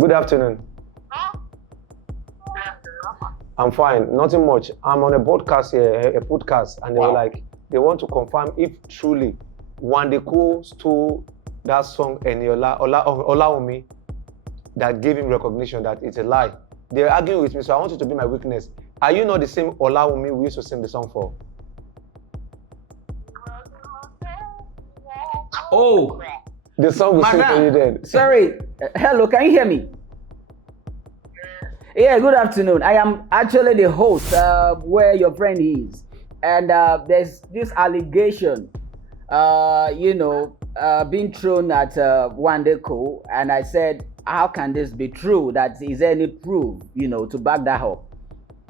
Good afternoon. I'm fine. Nothing much. I'm on a podcast here, a podcast, and they were like, they want to confirm if truly Wandeko stole that song Olaomi that gave him recognition, that it's a lie. They're arguing with me, so I want you to be my witness. Are you not the same Olaomi we used to sing the song for? Oh, the song we sing for you then. Sorry. Hello, can you hear me? Yeah, good afternoon. I am actually the host where your friend is. And there's this allegation, being thrown at Wandeko. And I said, how can this be true? Is there any proof, to back that up?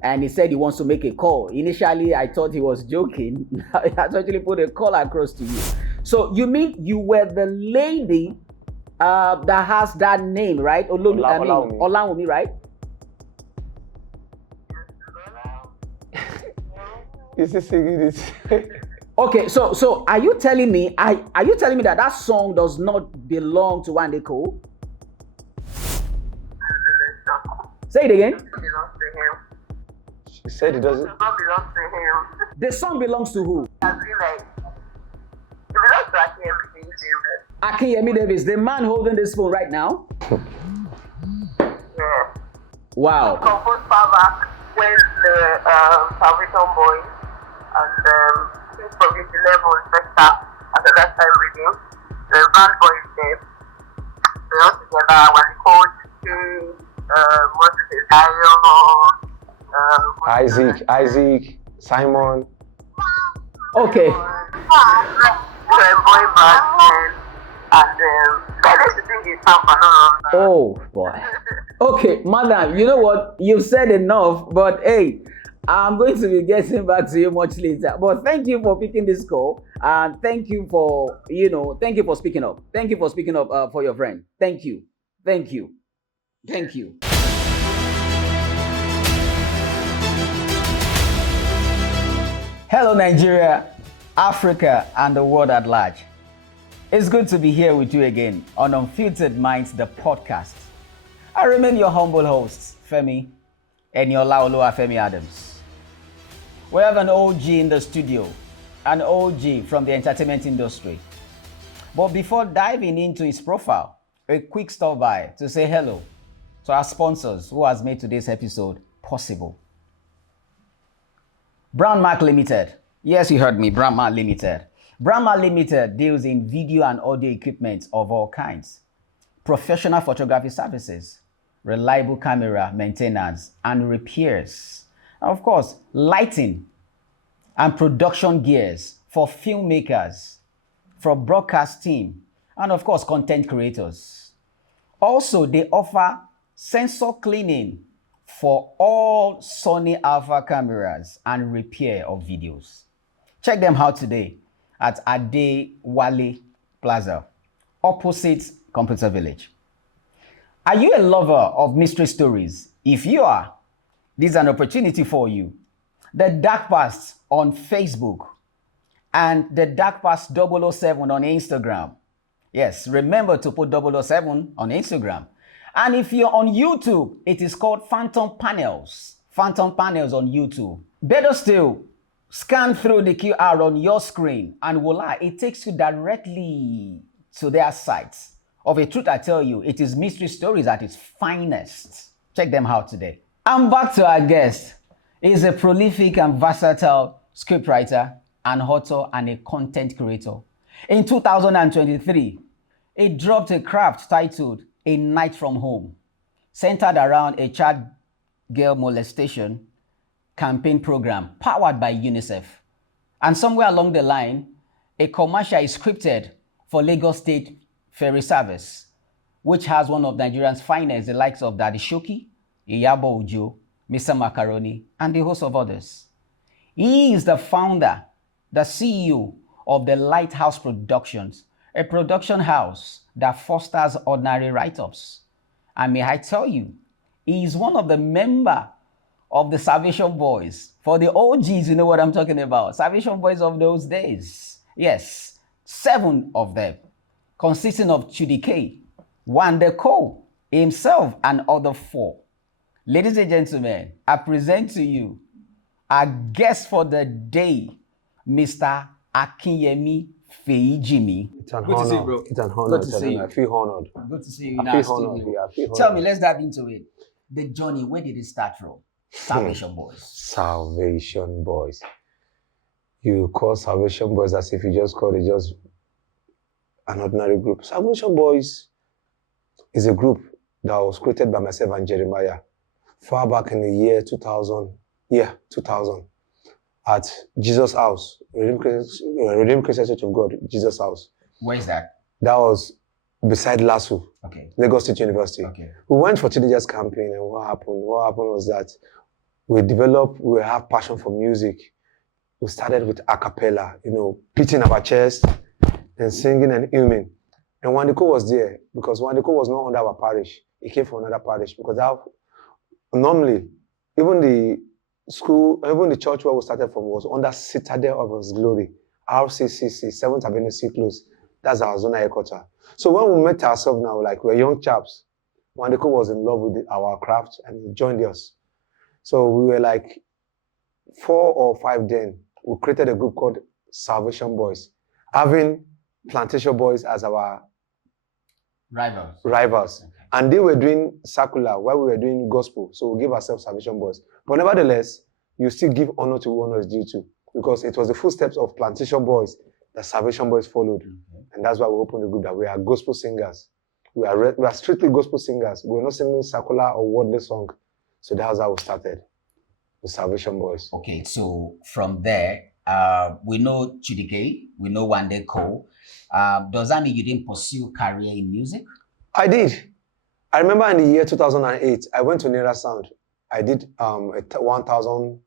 And he said he wants to make a call. Initially, I thought he was joking. I actually put a call across to you. So you mean you were the lady that has that name, right? Olaomi, right? Is he singing this? Okay, so are you telling me that song does not belong to Wandeko? Say it again. She said it doesn't. It does not belong to him. The song belongs to who? It belongs to Akinyemi Davis, the man holding this phone right now. Yeah. Wow. He composed far back when the Salvation Boys and Kings from His 11 first start after that time reading. The band boys there. They all together when they called Isaac, Simon. Okay. Boy band and they used to sing his song for no longer. Oh boy. Okay, madam, you know what? You've said enough, but hey, I'm going to be getting back to you much later. But thank you for picking this call, and thank you for speaking up. Thank you for speaking up for your friend. Thank you. Hello, Nigeria, Africa, and the world at large. It's good to be here with you again on Unfiltered Minds, the podcast. I remain your humble host, Femi, and your Laoloa Femi Adams. We have an OG in the studio, an OG from the entertainment industry. But before diving into his profile, a quick stop by to say hello to our sponsors who has made today's episode possible. Brown Mark Limited. Yes, you heard me, Brown Mark Limited. Brown Mark Limited deals in video and audio equipment of all kinds, professional photography services, reliable camera maintenance and repairs, and of course, lighting and production gears for filmmakers, for broadcast team, and of course, content creators. Also, they offer sensor cleaning for all Sony Alpha cameras and repair of videos. Check them out today at Adewale Plaza, opposite Computer Village. Are you a lover of mystery stories? If you are, this is an opportunity for you. The Dark Past on Facebook and the Dark Past 007 on Instagram. Yes, remember to put 007 on Instagram. And if you're on YouTube, it is called Phantom Panels. Phantom Panels on YouTube. Better still, scan through the QR on your screen and voila, it takes you directly to their sites. Of a truth I tell you, it is mystery stories at its finest. Check them out today. And back to our guest. He's a prolific and versatile scriptwriter, an author, and a content creator. In 2023, he dropped a craft titled A Night from Home, centered around a child girl molestation campaign program powered by UNICEF. And somewhere along the line, a commercial is scripted for Lagos State Ferry Service, which has one of Nigeria's finest, the likes of Daddy Shoki, Iyabo Ojo, Mr. Macaroni, and a host of others. He is the founder, the CEO of the Lighthouse Productions, a production house that fosters ordinary write-ups. And may I tell you, he is one of the members of the Salvation Boys. For the OGs, you know what I'm talking about. Salvation Boys of those days. Yes, 7 of them, consisting of Chudike, Wandeko, himself and other four. Ladies and gentlemen, I present to you our guest for the day, Mr. Akinyemi Feyijimi. It's an Good to see you, honor. bro. It's an honor. Good to see you. I feel honored. Good to see you in I our feel honored. studio. Yeah, I feel honored. Tell me, let's dive into it. The journey, where did it start from? Salvation Boys. Salvation Boys. You call Salvation Boys as if you just call it just an ordinary group. Salvation Boys is a group that was created by myself and Jeremiah far back in the year 2000. Yeah, 2000. At Jesus House, Redeemed Christian Church of God, Jesus House. Where is that? That was beside LASU, Okay. Lagos State University. Okay. We went for teenagers camping, and what happened? What happened was that we have passion for music. We started with a cappella, beating our chest and singing and hymning. And Wandiko was there because Wandiko was not under our parish. He came from another parish because normally, even the church where we started from was under Citadel of His Glory, RCCC, 7th Avenue C Close. That's our zona headquarters. So when we met ourselves now, like we're young chaps, Wandiko was in love with our craft and he joined us. So we were like 4 or 5 then. We created a group called Salvation Boys, having Plantation Boys as our rivals. Okay. And they were doing secular while we were doing gospel. So we gave ourselves Salvation Boys. But nevertheless, you still give honor to who honor is due to. Because it was the footsteps of Plantation Boys that Salvation Boys followed. Okay. And that's why we opened the group, that we are gospel singers. We are strictly gospel singers. We're not singing secular or worldly song. So that's how we started, the Salvation Boys. Okay, so from there, we know Chudike, we know Wande Cole. Does that mean you didn't pursue career in music? I did. I remember in the year 2008, I went to Naira Sound. I did a 1,000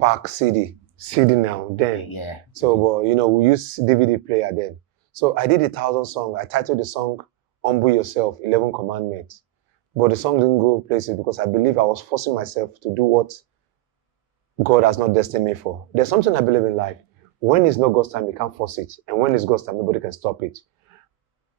pack CD now, then. Yeah. So, we used DVD player then. So I did 1,000 song. I titled the song, Humble Yourself, 11 Commandments. But the song didn't go places because I believe I was forcing myself to do what God has not destined me for. There's something I believe in life. When it's not God's time, you can't force it. And when it's God's time, nobody can stop it.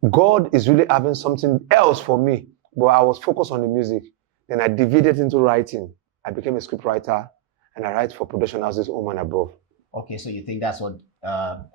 God is really having something else for me, but I was focused on the music. Then I deviated into writing. I became a script writer, and I write for production houses, home and above. Okay, so you think that's what God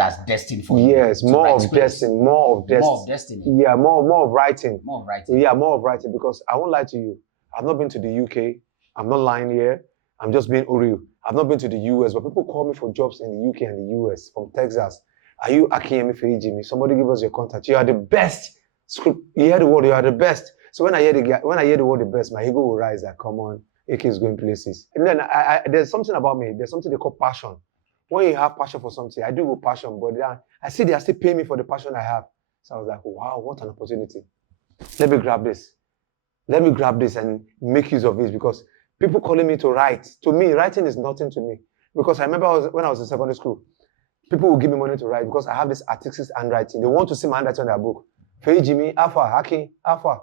has destined for you? Yes, more of destiny. More of destiny. Yeah, more of writing. More of writing. Yeah, more of writing, because I won't lie to you. I've not been to the UK. I'm not lying here. I'm just being real. I've not been to the US, but people call me for jobs in the UK and the US, from Texas. Are you Akinyemi Feyijimi? Somebody give us your contact. You are the best script. You hear the word, you are the best. So when I hear the word the best, my ego will rise like, come on, AK is going places. And then there's something about me. There's something they call passion. When you have passion for something, I do with passion, but I see they are still paying me for the passion I have. So I was like, wow, what an opportunity. Let me grab this. Let me grab this and make use of this, because people calling me to write. To me, writing is nothing to me. Because I remember when I was in secondary school, people will give me money to write because I have this artistic handwriting. They want to see my handwriting on their book. Feyijimi, Alpha, Haki, Alpha,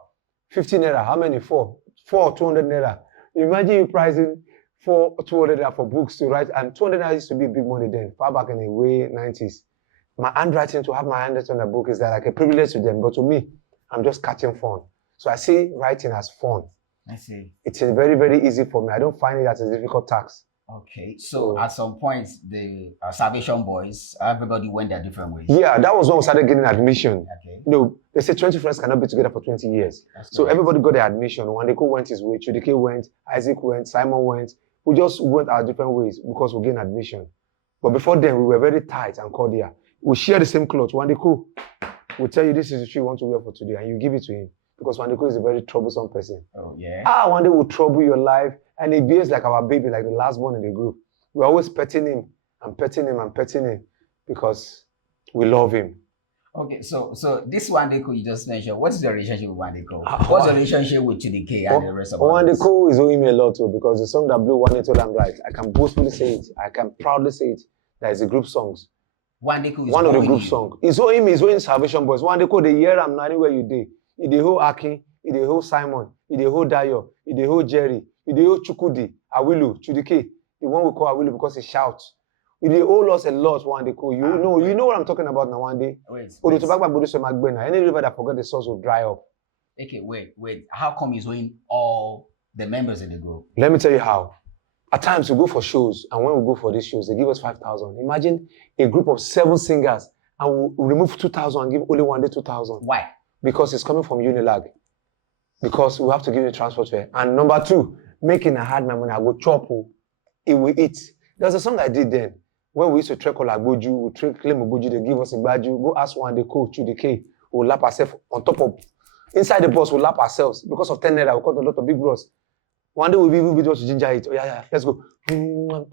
50 naira. How many? 4, 200 naira. Imagine you pricing 200 naira for books to write, and 200 naira used to be big money then, far back in the way 90s. My handwriting, to have my handwriting on the book is like a privilege to them, but to me, I'm just catching fun. So I see writing as fun. I see. It's very, very easy for me. I don't find it as a difficult task. Okay, so at some point, the Salvation Boys, everybody went their different ways. Yeah, that was when we started getting admission. Okay. They say 20 friends cannot be together for 20 years. So everybody got their admission. Wandeko went his way, Chudike went, Isaac went, Simon went. We just went our different ways because we gained admission. But before then, we were very tight and cordial. We share the same clothes. Wandeko will tell you this is the shoe you want to wear for today, and you give it to him. Because Wandeko is a very troublesome person. Oh, yeah. One day will trouble your life, and he behaves like our baby, like the last born in the group. We're always petting him and petting him and petting him because we love him. Okay, so this Wandeko you just mentioned, what's the relationship with Wandeko? What's the relationship with Chudike and the rest of us? Wandeko is owing me a lot too, because the song that blew Wande told I'm right. I can boastfully say it. I can proudly say it. That is the group songs. Wandeko is one of the group songs. He's owing me. He's owing Salvation Boys. Wandeko, the year I'm not anywhere you did. He the whole Aki, he the whole Simon, he the whole Dayo, he the whole Jerry, he the whole Chukudi, Awilu, Chudike, the one we call Awilu because he shouts. They owe us a lot, one day. You know what I'm talking about now, one day. Wait. Any river that forgot the source will dry up. Okay, wait. How come he's owing all the members in the group? Let me tell you how. At times we go for shows, and when we go for these shows, they give us 5,000. Imagine a group of 7 singers, and we remove 2,000 and give only one day 2,000. Why? Because it's coming from Unilag. Because we have to give you transport fare. And number 2, making a hard my money, I go chop, it will eat. There's a song I did then. When we used to trek Olagoju, we claim Ogoju, they give us a badge. Go ask one, they coach you, the K, we'll lap ourselves on top of. Inside the bus, we'll lap ourselves. Because of 10 naira, we got a lot of big bros. One day we'll be just to ginger it. Oh, yeah, let's go. Before you know,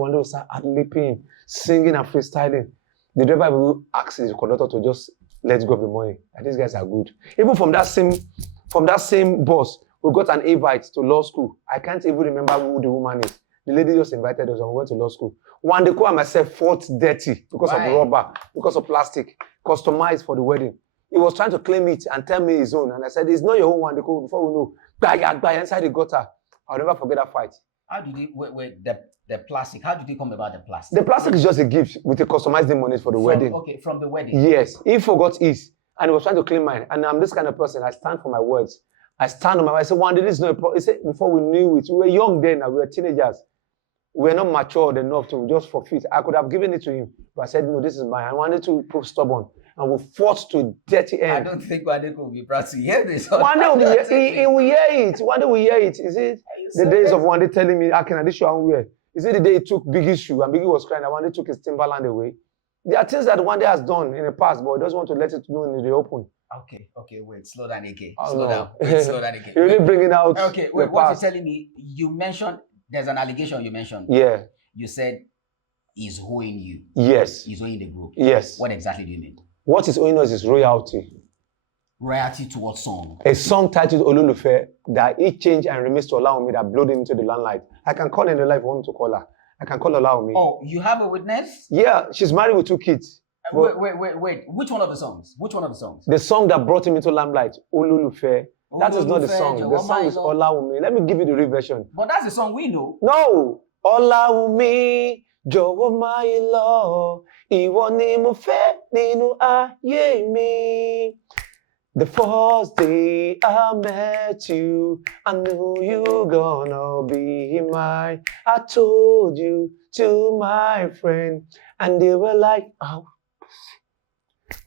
one day we'll start ad-lipping, singing and freestyling. The driver will ask the conductor to just let go of the money. And these guys are good. Even from that same bus, we got an invite to law school. I can't even remember who the woman is. The lady just invited us and we went to law school. One day, I myself fought dirty because of rubber, because of plastic, customized for the wedding. He was trying to claim it and tell me his own. And I said, it's not your own one. Before we know, bang, inside the gutter. I'll never forget that fight. How did he, the plastic, how did he come about the plastic? The plastic is just a gift with the customized money for the wedding. Okay, from the wedding. Yes. He forgot his. And he was trying to claim mine. And I'm this kind of person. I stand for my words. I stand on my words. I said, one day, this is not a problem. He said, before we knew it, we were young then, we were teenagers. We were not matured enough to just forfeit. I could have given it to him. But I said, no, this is mine. I wanted to prove stubborn. And we fought to dirty end. I don't think Wadeko will be proud to hear this. One day he will hear it. One day we hear it. Is it the days of one day telling me, Akina, this shoe I'm wearing? Is it the day he took Biggie's shoe and Biggie was crying? I one day took his Timberland away. There are things that one day has done in the past, but he doesn't want to let it know in the open. Okay, wait, slow down again. Slow down. Wait, slow down again. You're really bringing out. Okay, wait, what you're telling me, you mentioned, there's an allegation you mentioned. Yeah. You said he's owing you. Yes. He's owing the group. Yes. What exactly do you mean? What is owing us is royalty. Royalty to what song? A song titled Olulufe that he changed and remixed to allow me that blowed him into the limelight. I can call in the life for him to call her. I can call Olawumi. Oh, you have a witness? Yeah, she's married with 2 kids. Wait. Which one of the songs? The song that brought him into limelight, Olulufe. That is not the song. The song is Olawumi. Let me give you the real version. But that's the song we know. No! Olawumi, jọ̀wọ́ máa lọ, ìwọ ni mo fẹ́ nínú ayé mi. The first day I met you, I knew you were gonna be mine. I told you to my friend, and they were like, oh.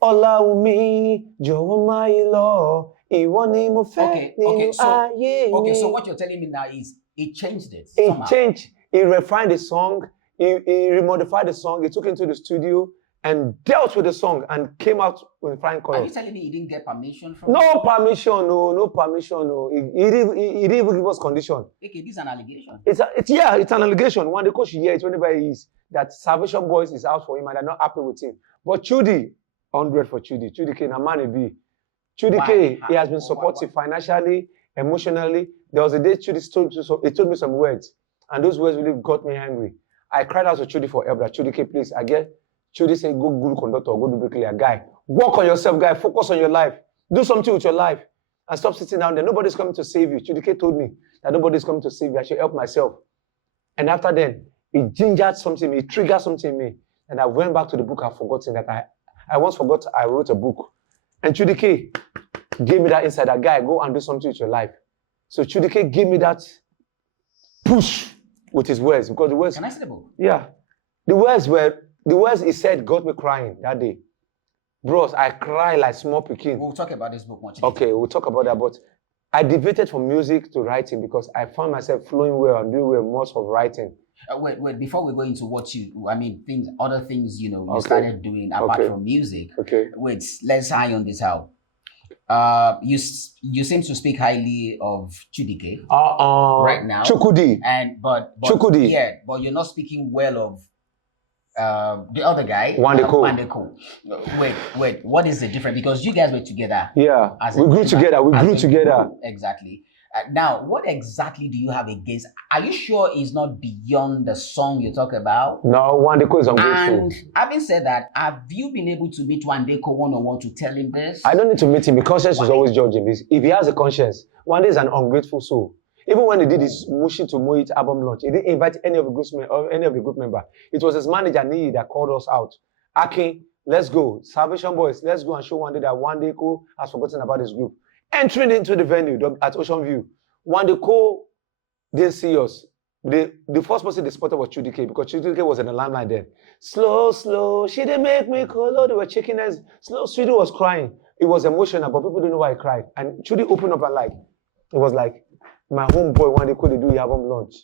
Olawumi, jọ̀wọ́ máa lọ, ìwọ ni mo fẹ́ nínú ayé mi. Okay, so what you're telling me now is he changed it. He changed. He refined the song. He remodified the song. He took it into the studio and dealt with the song and came out with flying colors. Are you telling me he didn't get permission from? No permission. No permission. No. He didn't even give us condition. Okay, this is an allegation. It's an allegation. One the coach hear it whenever he is that Salvation Boys is out for him and they're not happy with him. But Chudi, 100 for Chudi. Chudi K, Namani B. Chudi K, he has been supportive financially, emotionally. There was a day Chudi told me some words, and those words really got me angry. I cried out to Chudi for help. That Chudi K, please, I get. Chudi said, go good conductor, go do bricklayer. Guy, work on yourself, guy. Focus on your life. Do something with your life. And stop sitting down there. Nobody's coming to save you. Chudi K told me that nobody's coming to save you. I should help myself. And after then, it gingered something, it triggered something in me. And I went back to the book I've forgotten that I once forgot I wrote a book. And Chudi K gave me that insight, that guy, go and do something with your life. So Chudi K gave me that push with his words. Because the words... Can I see the book? Yeah. The words he said got me crying that day. Bros, I cry like small pikin. We'll talk about this book much. Okay, we'll talk about that. But I deviated from music to writing because I found myself flowing well and doing well most of writing. Wait, before we go into other things, you started doing apart from music. Okay. Wait, let's high on this out. You seem to speak highly of Chudike right now. Chukudi. But Chukudi. Yeah, but you're not speaking well of the other guy. Wandeko. Wait, what is the difference? Because you guys were together. Yeah, we grew together. Exactly. Now, what exactly do you have against? Are you sure it's not beyond the song you talk about? No, Wandeko is ungrateful. And having said that, have you been able to meet Wandeko one-on-one to tell him this? I don't need to meet him. The conscience is always judging. If he has a conscience, Wande is an ungrateful soul. Even when he did his Mushi to Moit album launch, he didn't invite any of the group member. It was his manager Nii that called us out. Akin, let's go. Salvation Boys, let's go and show Wande that Wande Ko has forgotten about his group. Entering into the venue at Ocean View, Wande Ko didn't see us. The first person they spotted was Chudike because Chudike was in the limelight then. Slow, slow, she didn't make me color. They were shaking hands. Slow, Chudi was crying. It was emotional, but people didn't know why he cried. And Chudi opened up and like, it was like, my homeboy one day could do the album launch.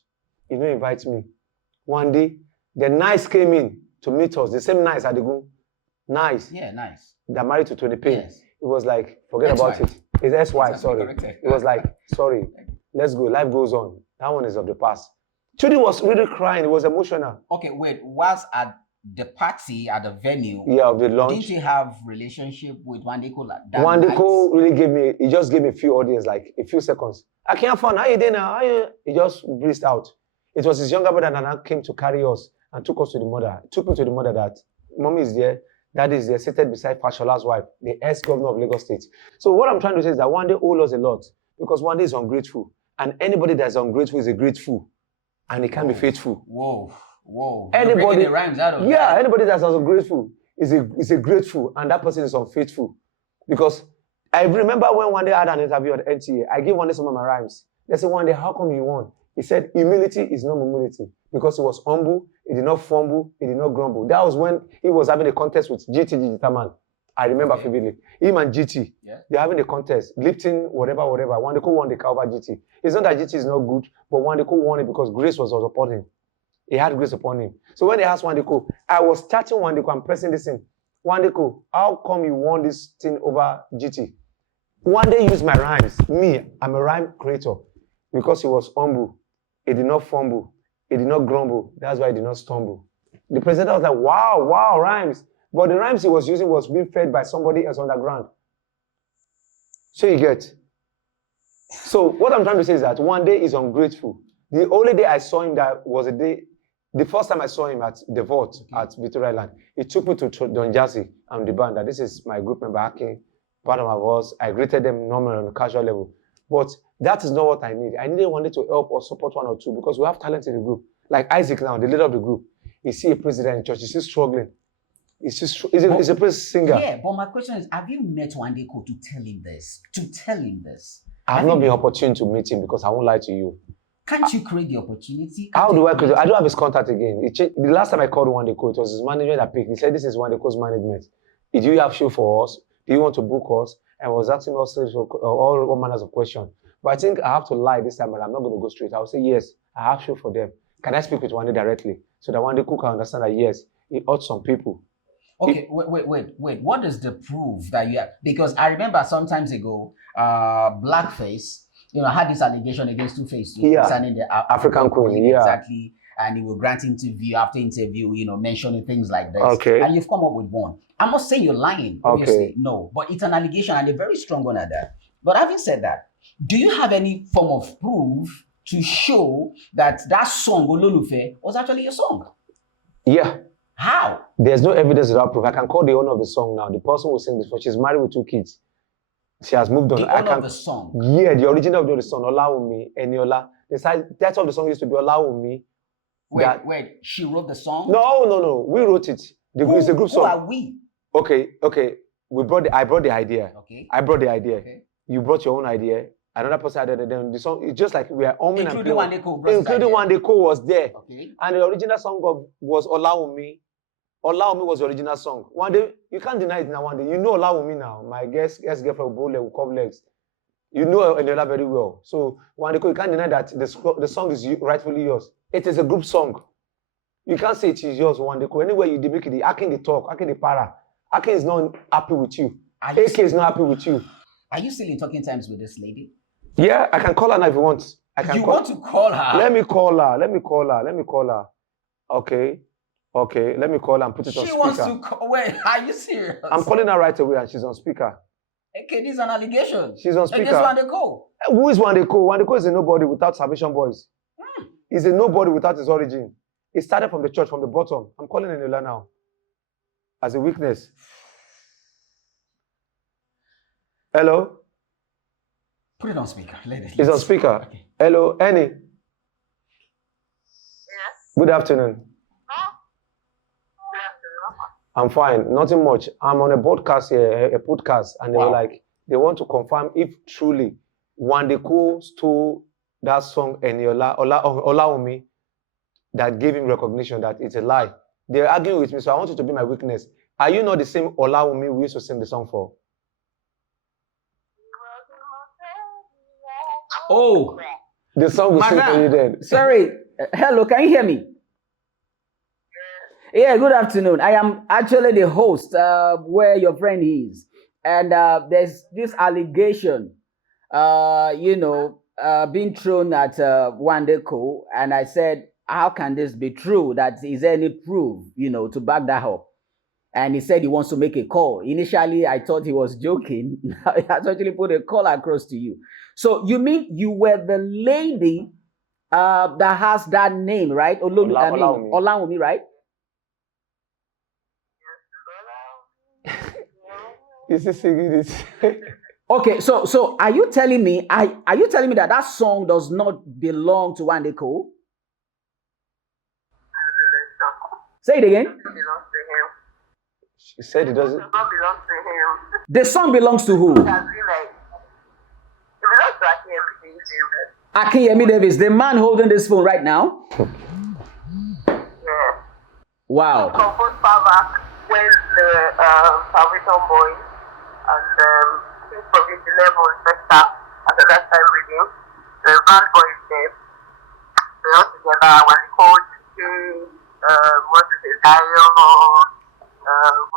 He didn't invite me. One day, the Nice came in to meet us. The same Nice at the go. Nice. Yeah, Nice. They're married to Tony Payne. Yes. It was like, forget about it. It's ex-wife, sorry. It was like, sorry, let's go. Life goes on. That one is of the past. Chudi was really crying. It was emotional. Okay, wait. Was at the party at the venue? Yeah, of the launch. Didn't you have relationship with Wandeko? Wandeko really gave me. He just gave me a few audience, like a few seconds. I can't find. How you doing now? He just breezed out. It was his younger brother that came to carry us and took us to the mother. Took me to the mother that mommy is there, daddy is there, seated beside Fashola's wife, the ex-governor of Lagos State. So what I'm trying to say is that Wande owes us a lot because Wande is ungrateful, and anybody that's ungrateful is a grateful. And he can't be faithful. Whoa. Anybody, the rhymes out of that. Anybody that's ungrateful is a grateful, and that person is unfaithful. Because I remember when one day I had an interview at NTA, I gave one day some of my rhymes. They said, one day, how come you won? He said, humility is not humility. Because he was humble, he did not fumble, he did not grumble. That was when he was having a contest with GT Digitaman. I remember vividly. Him and GT, they're having a contest, lifting whatever. Wandeko won the cover GT. It's not that GT is not good, but Wandeko won it because grace was upon him. He had grace upon him. So when they asked Wandeko, I was touching Wandeko and pressing this in. Wandeko, how come you won this thing over GT? One day used my rhymes. Me, I'm a rhyme creator. Because he was humble, he did not fumble, he did not grumble. That's why he did not stumble. The president was like, wow, rhymes. But the rhymes he was using was being fed by somebody else underground. So you get. So what I'm trying to say is that one day is ungrateful. The only day I saw him that was a day, the first time I saw him at the Vault at Betrayal, he took me to Don Jazzy and the band. That this is my group member, Akin, part of my voice. I greeted them normally on a casual level. But that is not what I need. I needed one day to help or support one or two because we have talent in the group. Like Isaac now, the leader of the group. You see a president in church, he's still struggling. He's a praise singer. Yeah, but my question is, have you met Wandeko to tell him this? I have not been opportune to meet him because I won't lie to you. Can't you create the opportunity? How do I create? I don't have his contact again. The last time I called Wandeko, it was his management that picked. He said, this is Wandeko's management. Do you have show for us? Do you want to book us? And was asking us all manners of questions. But I think I have to lie this time, and I'm not going to go straight. I'll say, yes, I have show for them. Can I speak with Wande directly? So that Wandeko can understand that, yes, he hurt some people. Okay, wait. What is the proof that you have? Because I remember some times ago, Blackface, had this allegation against Two-Face concerning the African Queen. Exactly. And he will grant interview after interview, mentioning things like this. Okay. And you've come up with one. I'm not saying you're lying, obviously. No. But it's an allegation and a very strong one at that. But having said that, do you have any form of proof to show that song, Ololufe, was actually your song? Yeah. How? There's no evidence without proof. I can call the owner of the song now. The person who sing this, for she's married with 2 kids. She has moved on. The owner of the song? Yeah, the original of the song, Olawumi, Eniola. The title of the song used to be Olawumi. Wait, she wrote the song? No. We wrote it. It's a group song. Who are we? Okay. I brought the idea. Okay. I brought the idea. Okay. You brought your own idea. Another person added then the song. It's just like we are humming and playing. Including Wandeko was there. Okay. And the original song was Olawumi. Olawumi was the original song. One day, you can't deny it now. One day, you know Olawumi now. My ex-girlfriend will come legs. You know Eniola very well. So Wandeko, you can't deny that the song is rightfully yours. It is a group song. You can't say it is yours, Wandeko. Anywhere you make it, Akin the talk, Akin the para. Akin is not happy with you. AK is not happy with you. Are you still in talking times with this lady? Yeah, I can call her now if you want. Want to call her? Let me call her. Okay, let me call her and put it on speaker. She wants to call. Wait, are you serious? I'm calling her right away and she's on speaker. Okay, this is an allegation. She's on speaker. Against Wandeko. Who is Wandeko? Wandeko is a nobody without Salvation Boys. He's a nobody without his origin. He started from the church, from the bottom. I'm calling Eniola now as a weakness. Hello? Put it on speaker. It's on speaker. Okay. Hello, Annie. Yes. Good afternoon. Good afternoon. I'm fine. Nothing much. I'm on a podcast here, a podcast, and they were Wow. like, they want to confirm if truly Wandeko stole that song Eniola Olaomi that gave him recognition, that it's a lie. They're arguing with me, so I want you to be my witness. Are you not the same Olaomi we used to sing the song for? Oh, The song we sing for you madam. then. Sorry. Hello, can you hear me? Yeah, good afternoon. I am actually the host where your friend is. And there's this allegation, being thrown at Wandeko. And I said, how can this be true? That is there any proof, to back that up? And he said he wants to make a call. Initially, I thought he was joking. I actually put a call across to you. So you mean you were the lady that has that name, right? Olaomi. Olaomi, right? Is he singing this? Okay, so are you telling me that that song does not belong to Wandeko? Say it again. It belongs to him. She said it doesn't. It does not belong to him. The song belongs to who? It has been like, it belongs to Akinyemi. Akinyemi Davis, the man holding this phone right now. Yeah. Wow. Composed far back when the Salvation Boys and Kings Province 11 first start at that time reading, the band boys there, they all together when the coach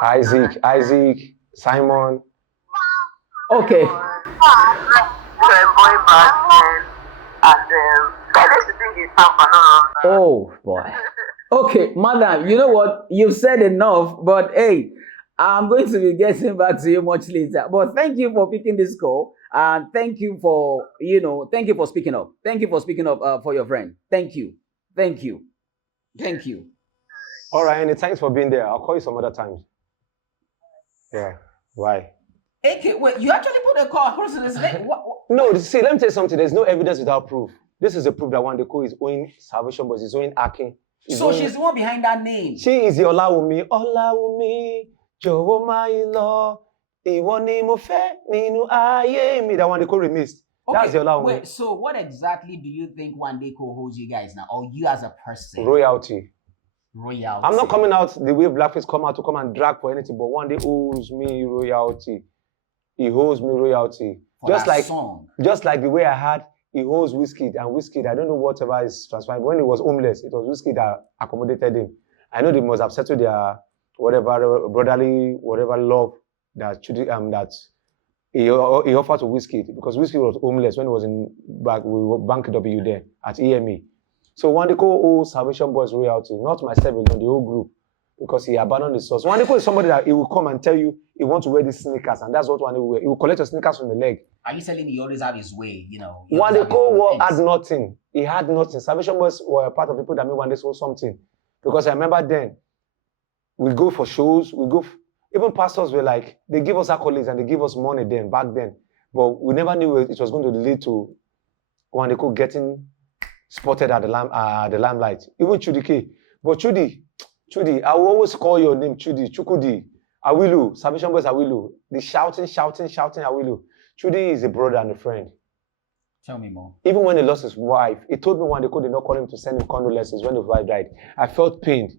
what is it, Isaac, Simon. Okay. boy band and they used to sing his stuff and all of that. Oh boy. Okay, madam, you know what? You've said enough, but hey, I'm going to be getting back to you much later. But thank you for picking this call. And thank you for, thank you for speaking up. Thank you for speaking up for your friend. Thank you. Thank you. Thank you. All right, Annie, thanks for being there. I'll call you some other times. Yeah. Why? Okay, wait, you actually put a call across to this lady? No, see, let me tell you something. There's no evidence without proof. This is a proof that Wandeko is owing Salvation Boys, is owing Akin. So she's the one behind that name. She is the Olawumi. Olawumi, jọ̀wọ́ máa lọ. Ìwọ ni mo fẹ́ nínú ayé mi. That Wandeko remixed. That's the Olawumi. Wait, so what exactly do you think Wandeko holds you guys now? Or you as a person? Royalty. Royalty. I'm not coming out the way Blackface come out to come and drag for anything, but one day owes me royalty. He owes me royalty. For Just that like song. Just like the way I had, he owes Wizkid, and Wizkid, I don't know whatever is transferring. When he was homeless, it was Wizkid that accommodated him. I know they must have settled their whatever brotherly, whatever love that he offered to Wizkid, because Wizkid was homeless when he was in Bank W there at EME. So Wandeko owes Salvation Boys royalty, not myself alone, the whole group, because he abandoned the source. Wandeko is somebody that he will come and tell you he wants to wear these sneakers, and that's what Wandeko will wear. He will collect your sneakers from the leg. Are you telling me he always have his way, Wandeko had nothing. He had nothing. Salvation Boys were a part of the people that made Wandeko something. Because I remember then, we go for shows, even pastors were like, they give us accolades and they give us money then, back then. But we never knew it was going to lead to Wandeko getting spotted at the limelight. Even Chudike. But Chudi, I will always call your name Chudi, Chukudi, Awilu, Salvation Boys Awilu. The shouting, Awilu. Chudi is a brother and a friend. Tell me more. Even when he lost his wife, he told me one day they did not call him to send him condolences when his wife died. I felt pained.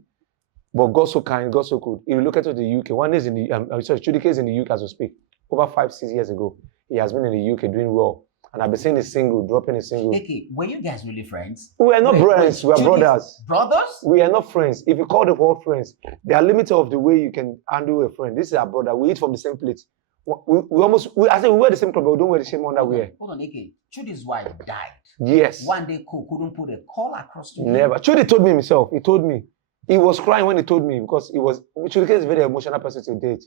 But God so kind, God so good. If you look at the UK, one is in the Chudike is in the UK as we speak. Over 5-6 years ago, he has been in the UK doing well. And I've been seeing his single, dropping his single. Okay, were you guys really friends? We are not friends, we are brothers. Brothers? We are not friends. If you call the word friends, there are limits of the way you can handle a friend. This is our brother. We eat from the same plate. We wear the same clothes, but we don't wear the same underwear. Hold on, Ike. Chudi's wife died. Yes. One day, couldn't put a call across to you. Never. Chudi told me himself. He told me. He was crying when he told me, because Chudi is a very emotional person to date.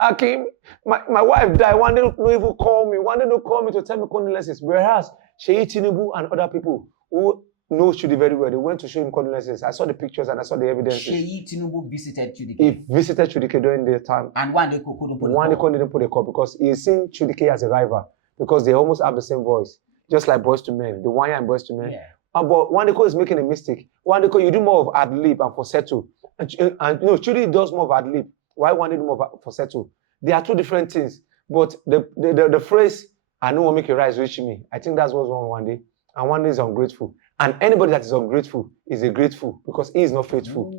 Akim, my wife died. One day no even call me. One day no call me to tell me condolences. Whereas Sheyi Tinubu and other people who know Chudi very well, they went to show him condolences. I saw the pictures and I saw the evidence. Sheyi Tinubu visited Chudike. He visited Chudike during the time. And one day couldn't put a call. One day didn't put a call because he seen Chudike as a rival. because they almost have the same voice, just like Boys to Men, the one and Boys to Men. Yeah. But Wandeko is making a mistake. Wandeko, you do more of ad lib and falsetto, and Chudi does more of ad lib. Why Wande do more of falsetto? They are two different things. But the phrase "I know what make your eyes reach me," I think that's what's wrong one day. And one day is ungrateful. And anybody that is ungrateful is a grateful because he is not faithful.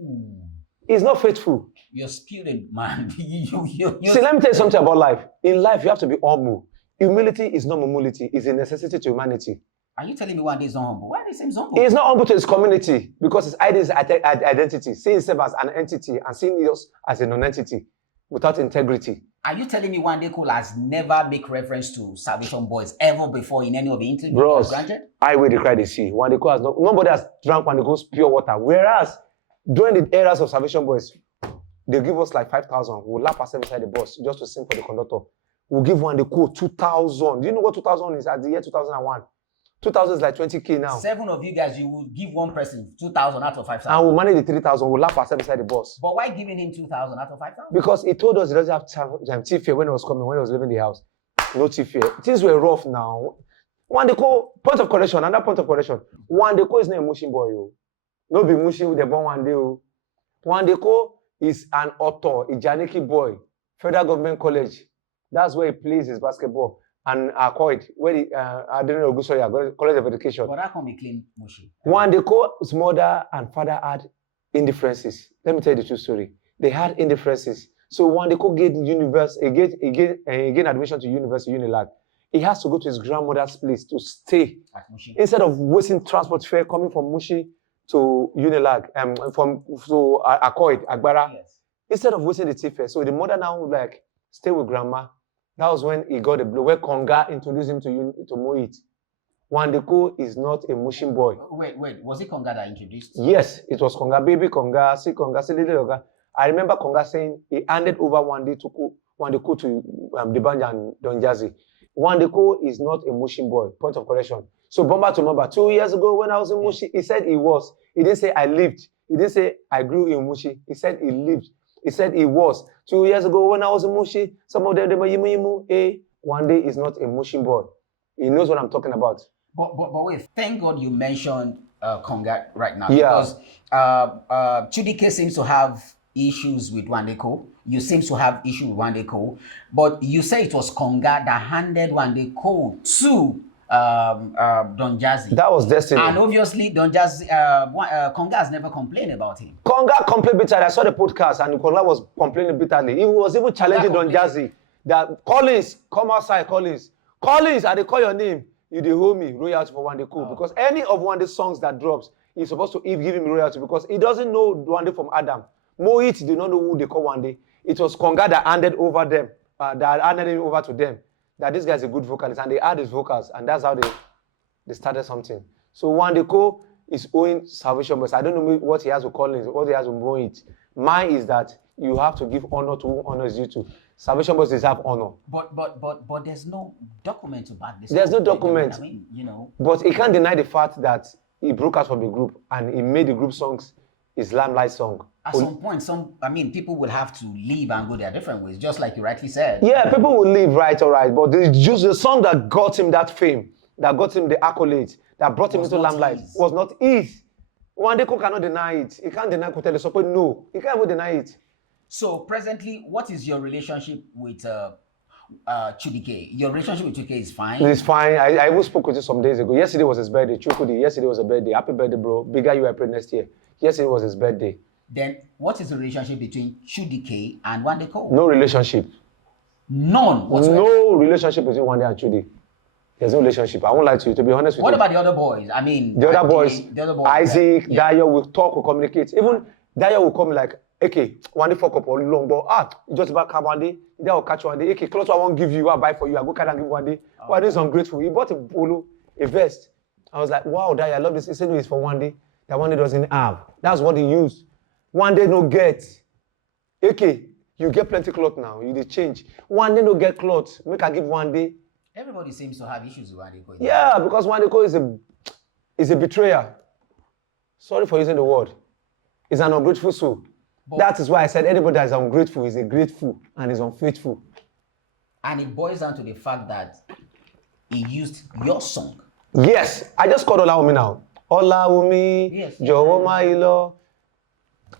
He's not faithful. You're spewing, man. See, let me tell you something about life. In life, you have to be humble. Humility is not humility. It's a necessity to humanity. Are you telling me one day is not humble? Why do you say he's humble? He's not humble to his community because his identity, seeing himself as an entity and seeing us as a non-entity without integrity. Are you telling me Wande Cole has never make reference to Salvation Boys ever before in any of the interviews? Bros, granted? I will decry the sea. Wande Cole has nobody has drank Wande Cole's pure water. Whereas during the eras of Salvation Boys, they give us like 5,000. We'll lap ourselves inside the bus just to sing for the conductor. We'll give Wande Cole 2,000. Do you know what 2,000 is at the year 2001? 2,000 is like 20K now. 7 of you guys, you will give one person 2,000 out of 5,000. And we'll manage the 3,000. We'll laugh ourselves inside the bus. But why giving him 2,000 out of 5,000? Because he told us he doesn't have tea fare when he was coming, when he was leaving the house. No tea fare. Things were rough now. Wande Cole, point of correction, another point of correction. Wande Cole is not a Mushin boy. Yo. No be Mushin with the born one day. Wande Cole is an author, a Janiki boy, Federal Government College. That's where he plays his basketball. And Akkoid, where I didn't know Gusoya, College of Education. But that can be clean, Mushi. Wande Cole's mother and father had indifferences. Let me tell you the true story. They had indifferences. So Wande Cole gained admission to University Unilag. He has to go to his grandmother's place to stay. At Mushi. Instead of wasting transport fare coming from Mushi to Unilag, to Akkoid, Agbara. Yes. Instead of wasting the tea fare. So the mother now would like stay with grandma. That was when he got a blow, where Konga introduced him to Moit. Wande Cole is not a Mushin boy. Wait, was it Konga that introduced? Yes, it was Konga, baby Konga, see little Konga. I remember Konga saying he handed over Wande Cole to the Banja and Don Jazzy. Wande Cole is not a Mushin boy, point of correction. So Bomba to Mamba, 2 years ago when I was in Mushi, he said he was. He didn't say I lived. He didn't say I grew in Mushi. He said he lived. He said he was. 2 years ago when I was in Mushi, some of them were yimu. Wande is not a Mushin boy. He knows what I'm talking about. But wait, thank God you mentioned Konga right now. Yeah. Because Chudike seems to have issues with Wande Cole. You seem to have issues with Wande Cole. But you say it was Konga that handed Wande Cole to Don Jazzy. That was destiny. And obviously, Don Jazzy, Konga has never complained about him. Konga complained bitterly. I saw the podcast and Konga was complaining bitterly. He was even challenging Don Jazzy that Collins, come outside, Collins. Collins, I they call your name. You the homie, royalty for Wande Cole. Because any of Wande's songs that drops, he's supposed to give him royalty because he doesn't know Wande from Adam. Moit did not know who they call Wande. It was Konga that handed over them, that handed him over to them. That this guy's a good vocalist, and they add his vocals, and that's how they started something. So Wande Cole is owing Salvation Boys. I don't know what he has with Collins, what he has with Moit. Mine is that you have to give honor to whom honor is due to. Salvation Boys deserve honor. But there's no document to back this. There's no document. I mean, you know. But he can't deny the fact that he broke out from the group and he made the group songs his limelight song. At some point, people will have to leave and go their different ways, just like you rightly said. Yeah, people will leave, right, all right. But just the song that got him that fame, that got him the accolades, that brought him into limelight, was not easy. Wande Cole cannot deny it. He can't deny Kutele Sopo. No, he can't even deny it. So presently, what is your relationship with Chudike? Your relationship with Chudike is fine? It's fine. I even spoke with him some days ago. Yesterday was his birthday. Chukudi, yesterday was a birthday. Happy birthday, bro. Bigger you are praying next year. Yesterday was his birthday. Then what is the relationship between Chudike and Wande Cole? No relationship. None whatsoever? No relationship between Wande and Chudi. There's no relationship. I won't lie to you, to be honest with you. What about the other boys? I mean, the other boys, Isaac, yeah. Dayo will talk, will communicate. Even Dayo will come like, okay, Wande fuck up all long, but just about come Wande, Dayo will catch Wande. Okay, clothes I won't give you, I'll buy for you. I go carry and give Wande. Wande is ungrateful. He bought a polo, a vest. I was like, wow, Dayo, I love this. He said no, it's for Wande. That Wande doesn't have. That's what he used. Wande no get. Okay, you get plenty cloth now. You dey change. Wande no get cloth. Make I give Wande. Everybody seems to have issues with Wande Cole. Yeah, because Wande Cole is a betrayer. Sorry for using the word. He's an ungrateful soul. But that is why I said anybody that is ungrateful is a grateful and is unfaithful. And it boils down to the fact that he used your song. Yes, I just called Olawumi now. Olawumi, Yes. Jọ̀wọ́ má yí lọ.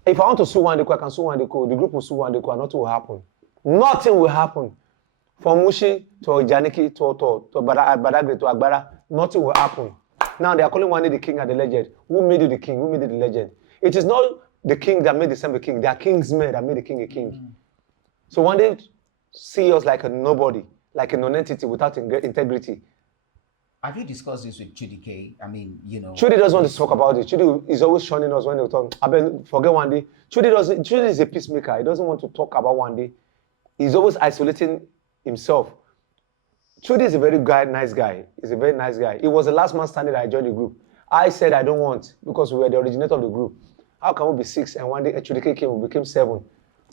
If I want to sue Wandeko, I can sue Wandeko. The group will sue Wandeko and nothing will happen. Nothing will happen. From Mushi to Janiki to Badagry to Agbara, nothing will happen. Now they are calling Wande the king and the legend. Who made you the king? Who made you the legend? It is not the king that made the same a king. They are kings men that made the king a king. So one day, see us like a nobody, like a non-entity without integrity. Have you discussed this with Chudi K? I mean, you know. Chudi doesn't want to talk about it. Chudi is always shunning us when they talk. I mean, forget one day. Chudi is a peacemaker. He doesn't want to talk about one day. He's always isolating himself. Chudi is a very nice guy. He's a very nice guy. He was the last man standing that I joined the group. I said I don't want because we were the originator of the group. How can we be 6 and one day Chudi K came, we became 7.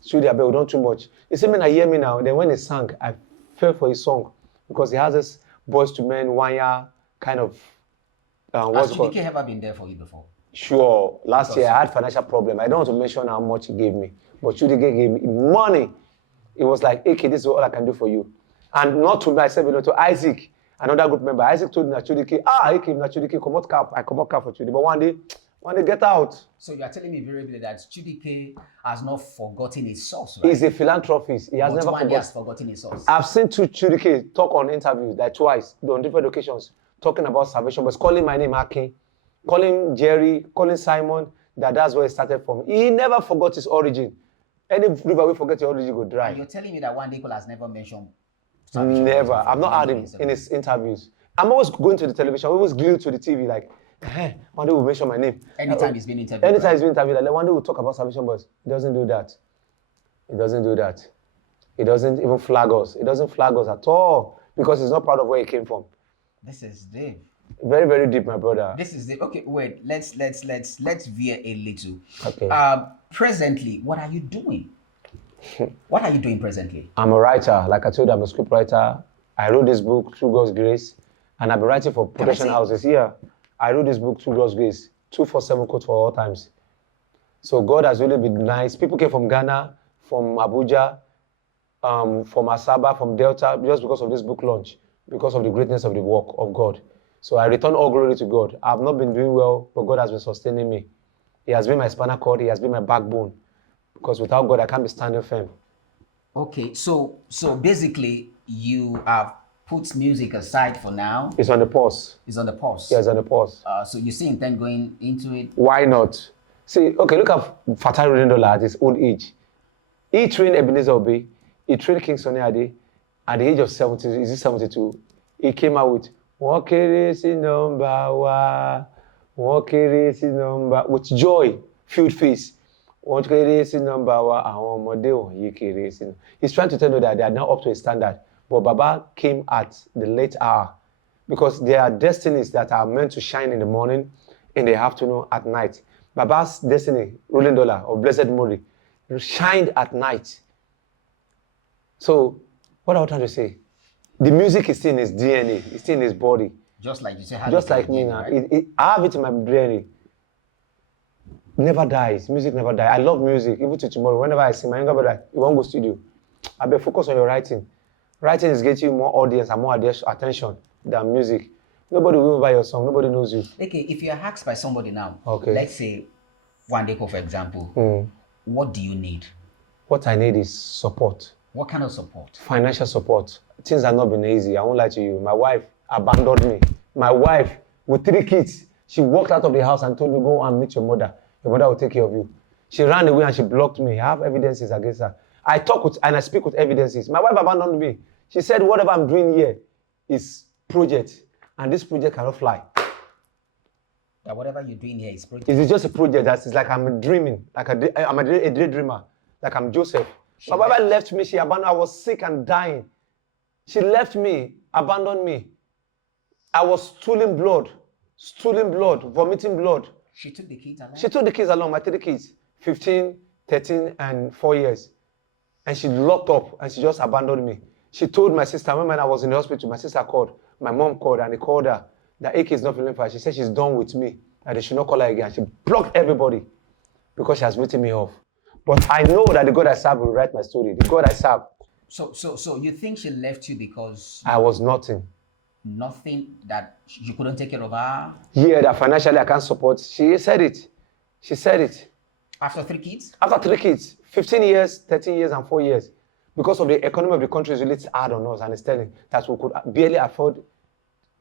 Chudi, I bet we don't too much. He said, man, I hear me now. Then when he sang, I fell for his song because he has this Boys to Men, 1 year kind of. Has Chudi K ever been there for you before? Sure. Last year I had financial problem. I don't want to mention how much he gave me, but Chudi K gave me money. It was like, okay, this is all I can do for you. And not to myself, to Isaac, another group member. Isaac told me that Chudi K, he came na Chudi K, come out cap. I come out cap for Chudi. But one day get out. So you are telling me very clearly that Chudi K has not forgotten his source, right? He's a philanthropist. He has never forgotten his source. I've seen Chudi K talk on interviews, like twice, on different occasions, talking about salvation, but calling my name Aki, calling Jerry, calling Simon, that's where it started from. He never forgot his origin. Any river we forget your origin go dry. And you're telling me that Wandeko has never mentioned salvation? Never. I've not heard him in his interviews. I'm always going to the television, I'm always glued to the TV, like, one day we'll mention my name. Anytime he's been interviewed. Anytime he's been interviewed, like one day we'll talk about salvation, but he doesn't do that. He doesn't do that. He doesn't even flag us. He doesn't flag us at all because he's not proud of where he came from. This is deep. Very, very deep, my brother. This is deep. Okay, wait. Let's veer a little. Okay. Presently, what are you doing? What are you doing presently? I'm a writer. Like I told you, I'm a script writer. I wrote this book through God's grace, and I've been writing for production houses. Yeah, I wrote this book through God's grace, 247 quotes for all times. So God has really been nice. People came from Ghana, from Abuja, from Asaba, from Delta, just because of this book launch, because of the greatness of the work of God. So I return all glory to God. I've not been doing well, but God has been sustaining me. He has been my spinal cord. He has been my backbone. Because without God, I can't be standing firm. Okay, so basically, you have put music aside for now. It's on the pause. It's on the pause. Yeah, it's on the pause. So you see intent going into it? Why not? See, okay, look at Fatai Rolling at his old age. He trained Ebenezer Obey. He trained King Sunny Ade. At the age of 70, is it 72? He came out with with joy, filled face. He's trying to tell you that they are now up to a standard. But Baba came at the late hour because there are destinies that are meant to shine in the morning, in the afternoon, at night. Baba's destiny, Rolling Dollar or Blessed Memory, shined at night. So, what I'm trying to say, the music is still in his DNA, it's still in his body. Just like you say, just like me now. Right? I have it in my DNA. Never dies. Music never dies. I love music. Even to tomorrow, whenever I sing, my younger brother, you won't go studio. I better focus on your writing. Writing is getting you more audience and more attention than music. Nobody will buy your song. Nobody knows you. Okay, if you're asked by somebody now, okay, let's say Wandeko, for example, what do you need? What I need is support. What kind of support? Financial support. Things have not been easy. I won't lie to you. My wife abandoned me. My wife, with 3 kids, she walked out of the house and told me, go and meet your mother. Your mother will take care of you. She ran away and she blocked me. I have evidences against her. I talk with and I speak with evidences. My wife abandoned me. She said, whatever I'm doing here is project. And this project cannot fly. That whatever you're doing here is project. It's just a project that's like I'm dreaming. Like I'm a daydreamer. Like I'm Joseph. My wife left me. She abandoned. I was sick and dying. She left me, abandoned me. I was stooling blood, vomiting blood. She took the kids along? She took the kids along, my 3 kids, 15, 13, and 4 years. And she locked up and she just abandoned me. She told my sister, when I was in the hospital, my sister called, my mom called, and they called her that AK is not feeling fine. She said she's done with me, that they should not call her again. She blocked everybody because she has written me off. But I know that the God I serve will write my story. The God I serve. So you think she left you because... I was nothing. nothing that you couldn't take care of her Yeah, that financially I can't support. She said it. She said it. after 3 kids? After 3 kids, 15 years, 13 years, and 4 years. Because of the economy of the country is really hard on us, and it's telling that we could barely afford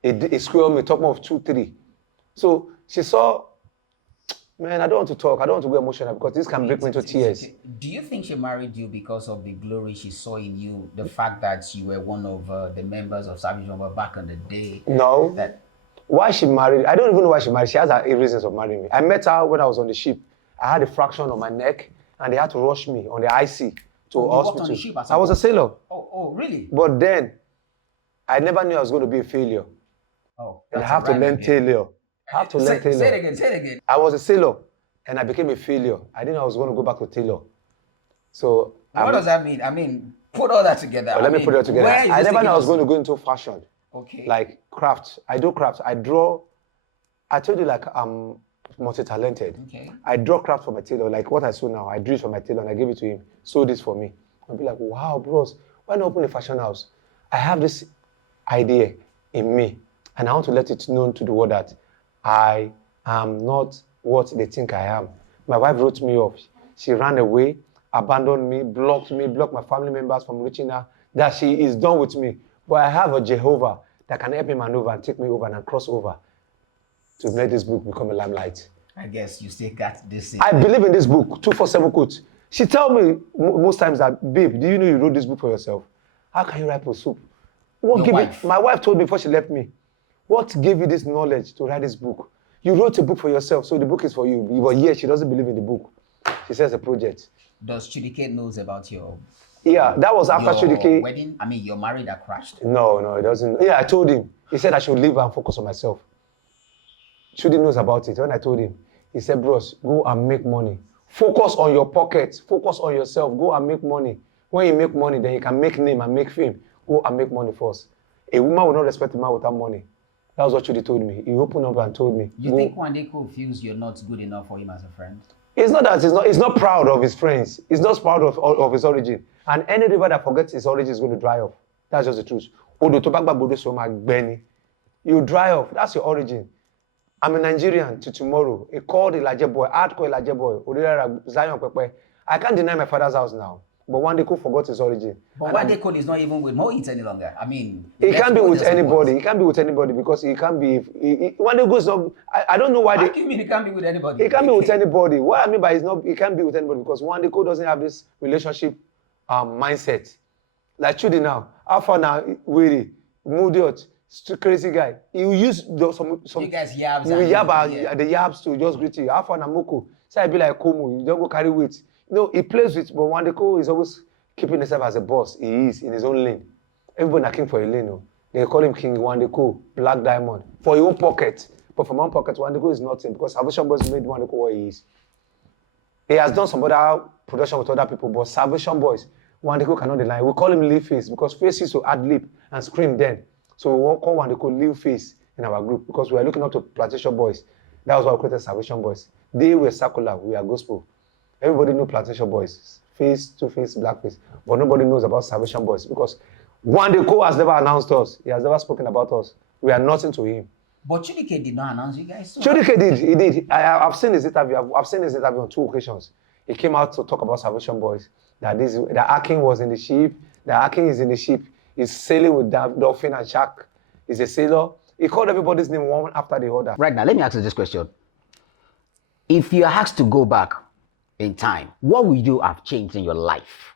a square meal, talk more of 2, 3. So she saw, man, I don't want to talk. I don't want to go emotional because this can break me into tears. Do you think she married you because of the glory she saw in you? The fact that you were one of the members of Savage Number back in the day? No. That Why she married? I don't even know why she married. She has her reasons of marrying me. I met her when I was on the ship. I had a fraction on my neck, and they had to rush me on the IC to you hospital. worked on the ship at I was a some sailor, oh, really? but then I never knew I was going to be a failure. Oh, And I that's have a to rhyme learn again. failure. I have to learn Say it tailor. again, say it again. I was a sailor, and I became a failure. I didn't know I was going to go back to tailor. So What does that mean? I mean, put all that together. let me put it all together. where is I this never knew I was taking going to go into fashion, us? Okay. like craft. I do craft. I draw. I told you like I'm multi-talented. Okay. I draw craft for my tailor, like what I sew now. I drew it for my tailor and I gave it to him. Sew this for me. I'll be like, wow, bros, why not open a fashion house? I have this idea in me, and I want to let it known to the world that I am not what they think I am. My wife wrote me off. She ran away, abandoned me, blocked my family members from reaching her, that she is done with me. But I have a Jehovah that can help me maneuver and take me over and cross over to make this book become a limelight. I guess you still got this. I believe in this book, 247 quotes. She tell me most times that, babe, do you know you wrote this book for yourself? How can you write for soup? What Your gave wife. you, my wife told me before she left me, what gave you this knowledge to write this book? You wrote a book for yourself, so the book is for you. But yes, she doesn't believe in the book. She says a project. Does Chidike knows about your Yeah, that was after your Chidike. wedding? I mean, your marriage that crashed. No, it doesn't. Yeah, I told him. He said I should leave and focus on myself. Chudi knows about it. When I told him, he said, bros, go and make money. Focus on your pocket. Focus on yourself. Go and make money. When you make money, then you can make name and make fame. Go and make money first. A woman will not respect a man without money. That was what Chudi told me. He opened up and told me. You go. think Wandeko feels you're not good enough for him as a friend? It's not that he's not proud of his friends. He's not proud of his origin. And any river that forgets his origin is going to dry off. That's just the truth. Odo to bagba bodo so ma gbeni. You dry off. That's your origin. I'm a Nigerian to tomorrow. He called Elijah boy, hardcore Elijah boy, Odera Zion Pepe. I can't deny my father's house now. But Wandeko forgot his origin. But Wandeko is not even with Mohit any longer. I mean, He can't be with there's a anybody. point. He can't be with anybody because he can't be. Wandeko is not. I don't know why How they. do you mean he can't be with anybody? He can't be with anybody. What I mean by he's not, he can't be with anybody because Wandeko doesn't have this relationship mindset. Like Chudi now, Alpha now, Weary, Mudiot, crazy guy. He will use some. You guys yabs. You will and yab yeah. the yabs to just greet you. Alpha and Moko. So I be like Komu. You don't go carry weight. No, he plays with, but Wandeko is always keeping himself as a boss. He is in his own lane. Everybody are king for a lane. No? They call him King Wandeko, Black Diamond, for your own pocket. But from one pocket, Wandeko is nothing because Salvation Boys made Wandeko what he is. He has done some other production with other people, but Salvation Boys, Wandeko cannot deny. We call him Leaf Face because Face used to add lip and scream then. So we won't call Wandeko Leaf Face in our group because we are looking up to Plantation Boys. That was why we created Salvation Boys. They were secular, we are gospel. Everybody knew Plantation Boys, Face, Two-Face, Blackface, but nobody knows about Salvation Boys because Wandeko has never announced us. He has never spoken about us. We are nothing to him. But Chidike did not announce you guys. So Chudike did. He did. I've seen his interview. I've seen his interview on 2 occasions. He came out to talk about Salvation Boys. That Akin was in the ship. That Akin is in the ship. He's sailing with dolphin and shark. He's a sailor. He called everybody's name one after the other. right now, let me ask you this question. If you are asked to go back in time, what would you have changed in your life?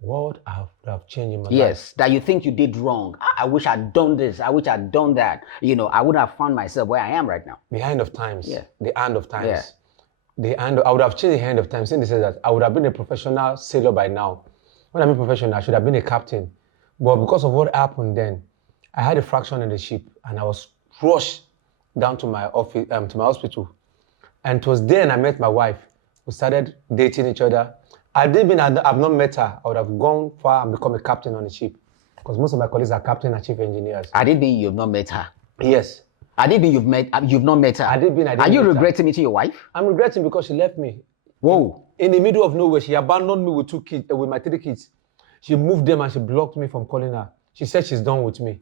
What have changed in my life? Yes, that you think you did wrong. I wish I'd done this. I wish I'd done that. You know, I would have found myself where I am right now. The end of times. Yeah. The end of times. Yeah. I would have changed the end of times in the sense that I would have been a professional sailor by now. When I mean professional, I should have been a captain. But because of what happened then, I had a fraction in the ship and I was rushed down to my office, to my hospital. And it was then I met my wife. We started dating each other. I've not met her. I would have gone far and become a captain on the ship. Because most of my colleagues are captain and chief engineers. I didn't mean you've not met her. Yes. I didn't mean you've not met her. I didn't Are you meet her. regretting meeting your wife? I'm regretting because she left me. Whoa. In the middle of nowhere, she abandoned me with 2 kids, with my 3 kids. She moved them and she blocked me from calling her. She said she's done with me.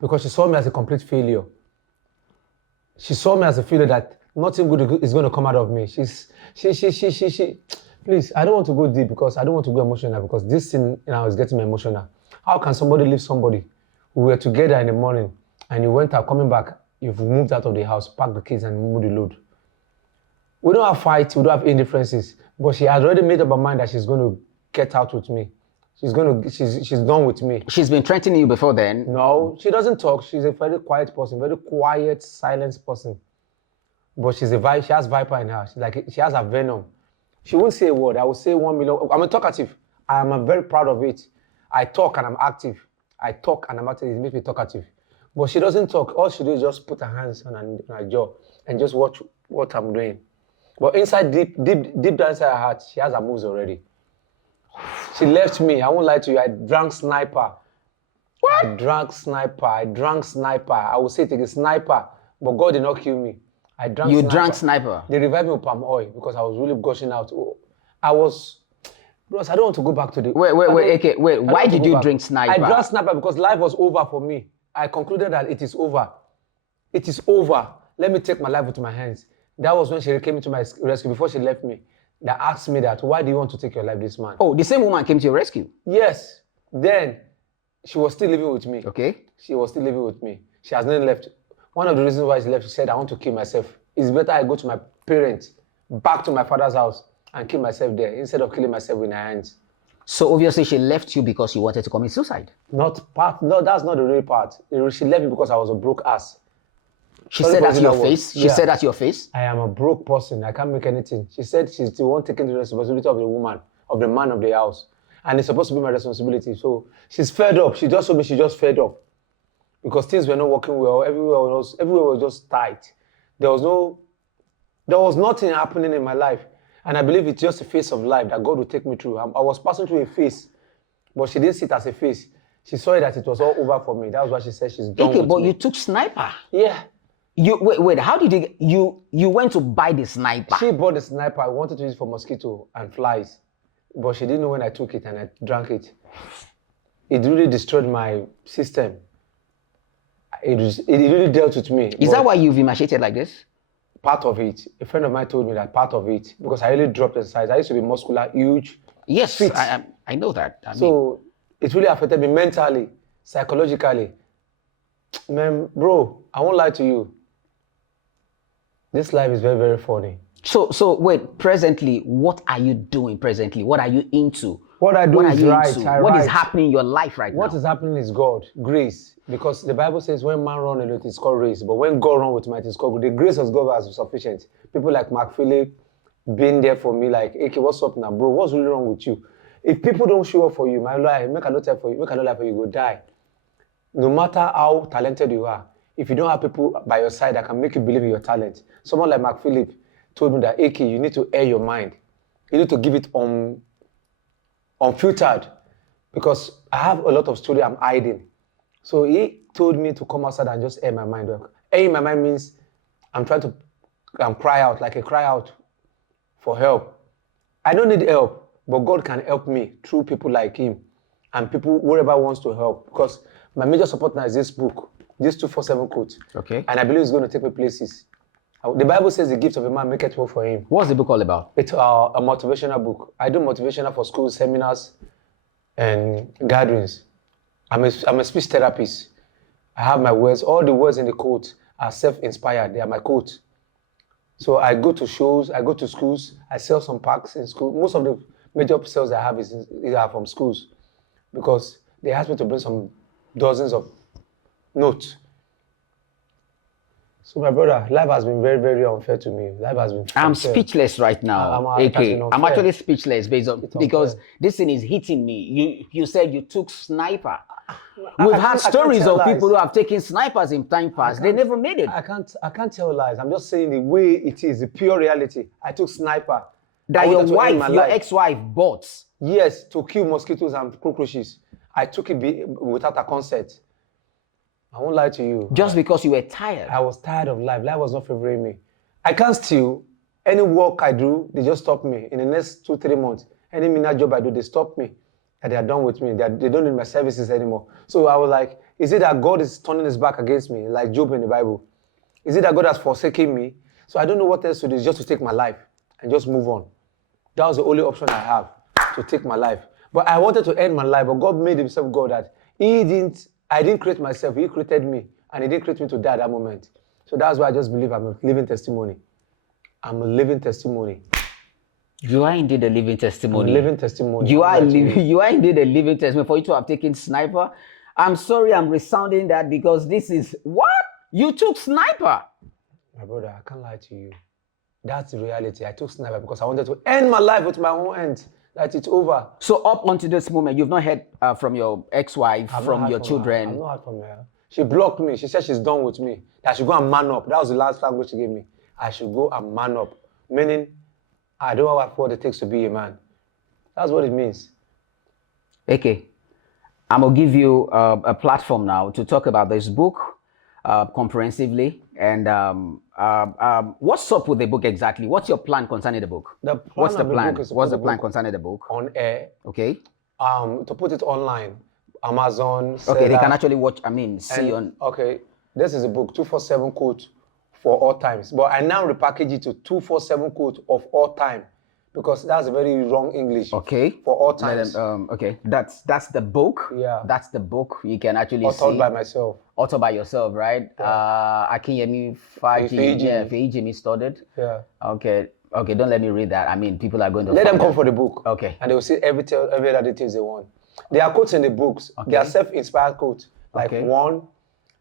because she saw me as a complete failure. She saw me as a failure that nothing good is going to come out of me. She. Please, I don't want to go deep because I don't want to go emotional because this thing now is getting me emotional. How can somebody leave somebody? We were together in the morning and you went out, coming back, you've moved out of the house, packed the kids and moved the load. We don't have fights, we don't have indifferences, but she has already made up her mind that she's going to get out with me. She's done with me. She's been threatening you before then? No, she doesn't talk. She's a very quiet person, very quiet, silent person. But she has viper in her. She has a venom. She won't say a word. I will say 1 million. I'm a talkative. I am very proud of it. I talk and I'm active. I talk and I'm active. It makes me talkative. But she doesn't talk. All she does is just put her hands on her jaw and just watch what I'm doing. But inside, deep down inside her heart, she has her moves already. She left me. I won't lie to you. I drank sniper. What? I drank sniper. I will say it again, sniper. But God did not kill me. I drank You sniper. drank sniper? They revived me with palm oil because I was really gushing out. Bros, I don't want to go back to the... Wait. Why did you drink sniper? I drank sniper because life was over for me. I concluded that it is over. It is over. Let me take my life into my hands. That was when she came into my rescue before she left me. That asked me that, why do you want to take your life, this man? Oh, the same woman came to your rescue? Yes. Then, she was still living with me. Okay. She was still living with me. She has not left. One of the reasons why she left, she said, I want to kill myself. It's better I go to my parents, back to my father's house, and kill myself there, instead of killing myself with her hands. So obviously she left you because you wanted to commit suicide? No, that's not the real part. She left me because I was a broke ass. She said that to your face? She said that to your face? I am a broke person. I can't make anything. She said she's the one taking the responsibility of the woman, of the man of the house. And it's supposed to be my responsibility. So she's fed up. She just told me she's just fed up. Because things were not working well. Everywhere was just tight. There was nothing happening in my life. And I believe it's just a phase of life that God will take me through. I was passing through a phase, but she didn't see it as a phase. She saw it that it was all over for me. That was why she said she's done with me. Okay, but you took sniper? Yeah. Wait, how did you went to buy the sniper? She bought the sniper. I wanted to use it for mosquito and flies. But she didn't know when I took it and I drank it. It really destroyed my system. It really dealt with me. Is that why you've emaciated like this? Part of it. A friend of mine told me that part of it, because I really dropped in size. I used to be muscular, huge. Yes, fit. I know that. So it really affected me mentally, psychologically. Man, bro, I won't lie to you. This life is very, very funny. So wait, presently, what are you doing presently? What are you into? What I do is right. What is happening in your life right now? What is happening is God, grace. Because the Bible says when man runs alone, it's called race. But when God runs with might, it's called good. The grace of God is sufficient. People like Mark Phillip being there for me, like, okay, what's up now, bro? What's really wrong with you? If people don't show up for you, my life, make a note for you, you go die. No matter how talented you are, if you don't have people by your side that can make you believe in your talent. Someone like Mark Phillip told me that, AK, you need to air your mind. You need to give it unfiltered. Because I have a lot of story I'm hiding. So he told me to come outside and just air my mind. Airing my mind means I'm trying to cry out, like a cry out for help. I don't need help, but God can help me through people like him and people, whoever wants to help. Because my major support now is this book, this 247 quote. Okay. And I believe it's going to take me places. The Bible says the gift of a man maketh work for him. What's the book all about? It's a motivational book. I do motivational for schools, seminars, and gatherings. I'm a speech therapist. I have my words. All the words in the quote are self-inspired. They are my quote. So I go to shows, I go to schools, I sell some packs in school. Most of the major sales I have are from schools because they asked me to bring some dozens of notes. So my brother, life has been very, very unfair to me. Life has been I'm speechless right now. I'm actually speechless because this thing is hitting me. You said you took sniper. We've had stories of people who have taken snipers in time past. They never made it. I can't tell lies. I'm just saying the way it is, the pure reality. I took sniper. That your ex-wife bought. Yes, to kill mosquitoes and cockroaches. I took it without a consent. I won't lie to you. Just because you were tired? I was tired of life. Life was not favoring me. I can't steal. Any work I do, they just stop me. In the next 2-3 months, any minor job I do, they stop me. that they are done with me. They don't need my services anymore. So I was like, is it that God is turning his back against me, like Job in the Bible? Is it that God has forsaken me? So I don't know what else to do, just to take my life and just move on. That was the only option I have, to take my life. But I wanted to end my life, but God made himself God that I didn't create myself, he created me, and he didn't create me to die at that moment. So that's why I just believe I'm a living testimony. I'm a living testimony. You are indeed a living testimony. I'm a living testimony. You are indeed a living testimony. For you to have taken sniper, I'm sorry I'm resounding that, because this is what? You took sniper. My brother, I can't lie to you. That's the reality. I took sniper because I wanted to end my life with my own end. That it's over. So up until this moment, you've not heard from your ex-wife, from your children? I've not heard from her. She blocked me. She said she's done with me. That I should go and man up. That was the last language she gave me. I should go and man up. Meaning, I don't have what it takes to be a man. That's what it means. Okay. I'm going to give you a platform now to talk about this book comprehensively. And what's up with the book exactly? What's your plan concerning the book? What's the plan? What's the plan concerning the book? On air. Okay. To put it online. Amazon. Okay, they can actually watch, see on. Okay, this is a book, 247 quote for all times. But I now repackage it to 247 quote of all time, because that's a very wrong English. Okay. For all times. Okay, that's the book. Yeah. That's the book. You can actually authored by myself. Authored by yourself, right? Yeah. Akinyemi, Feyijimi studied. Yeah. Okay, don't let me read that. People are going to let them come for the book. Okay. And they will see every other details they want. There are quotes in the books. Okay. They are self-inspired quotes. Like one,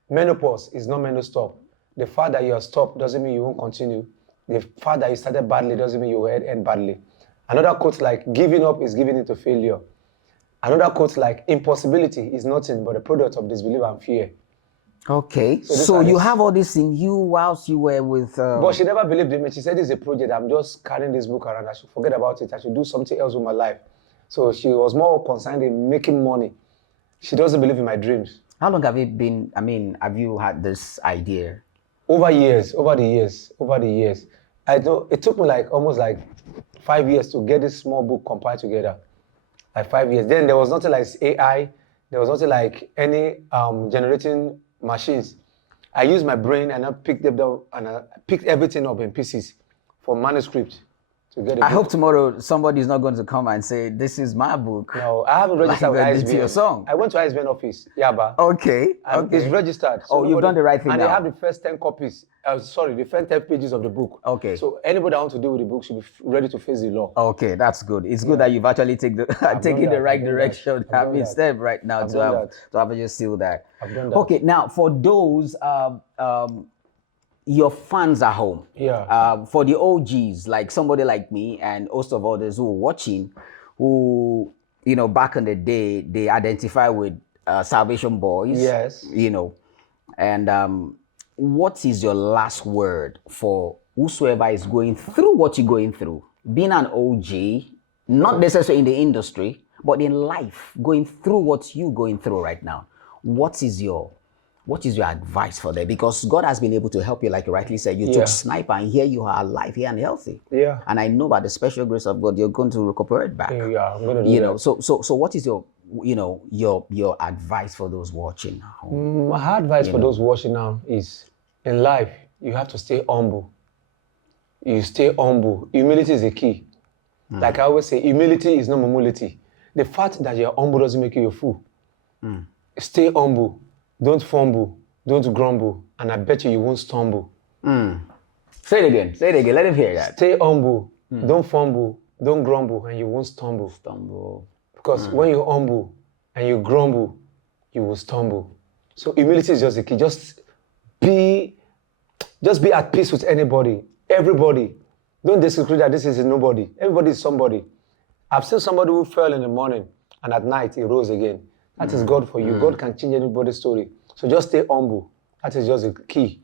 menopause is not meant to stop. The fact that you are stopped doesn't mean you won't continue. The fact that you started badly doesn't mean you will end badly. Another quote like, giving up is giving into failure. Another quote like, impossibility is nothing but a product of disbelief and fear. Okay. So you have all this in you whilst you were with... But she never believed in me. She said, this is a project. I'm just carrying this book around. I should forget about it. I should do something else with my life. So she was more concerned in making money. She doesn't believe in my dreams. How long have it been? Have you had this idea? Over the years. It took me almost 5 years to get this small book compiled together. Like 5 years. Then there was nothing like AI. There was nothing like any generating machines. I used my brain and I picked them up and I picked everything up in pieces for manuscript. I hope tomorrow somebody is not going to come and say, this is my book. No, I haven't registered with ISBN. Your song. I went to ISBN office, Yaba. Okay. It's registered. So you've done the right thing and now. They have the first 10 copies. The first 10 pages of the book. Okay. So anybody that wants to do with the book should be ready to face the law. Okay, that's good. It's good that you've actually taken the right direction. Step right now to have just seal that. I've done that. Okay, now for those your fans at home. Yeah. For the OGs, like somebody like me and most of others who are watching, who, back in the day, they identify with Salvation Boys. Yes. And what is your last word for whosoever is going through what you're going through? Being an OG, not necessarily in the industry, but in life, going through what you're going through right now. What is your advice for them? Because God has been able to help you, like you rightly said. You took sniper, and here you are alive, here and healthy. Yeah. And I know by the special grace of God, you're going to recuperate back. Yeah, I'm going to do that. So what is your advice for those watching now? My advice for those watching now is, in life, you have to stay humble. You stay humble. Humility is the key. Like I always say, humility is not humility. The fact that you're humble doesn't make you a fool. Stay humble. Don't fumble, don't grumble, and I bet you won't stumble. Say it again, let him hear that. Stay humble, don't fumble, don't grumble, and you won't stumble. Because when you're humble and you grumble, you will stumble. So humility is just the key. Just be at peace with anybody, everybody. Don't discredit that this is a nobody. Everybody is somebody. I've seen somebody who fell in the morning and at night he rose again. That is God for you. God can change anybody's story. So just stay humble. That is just the key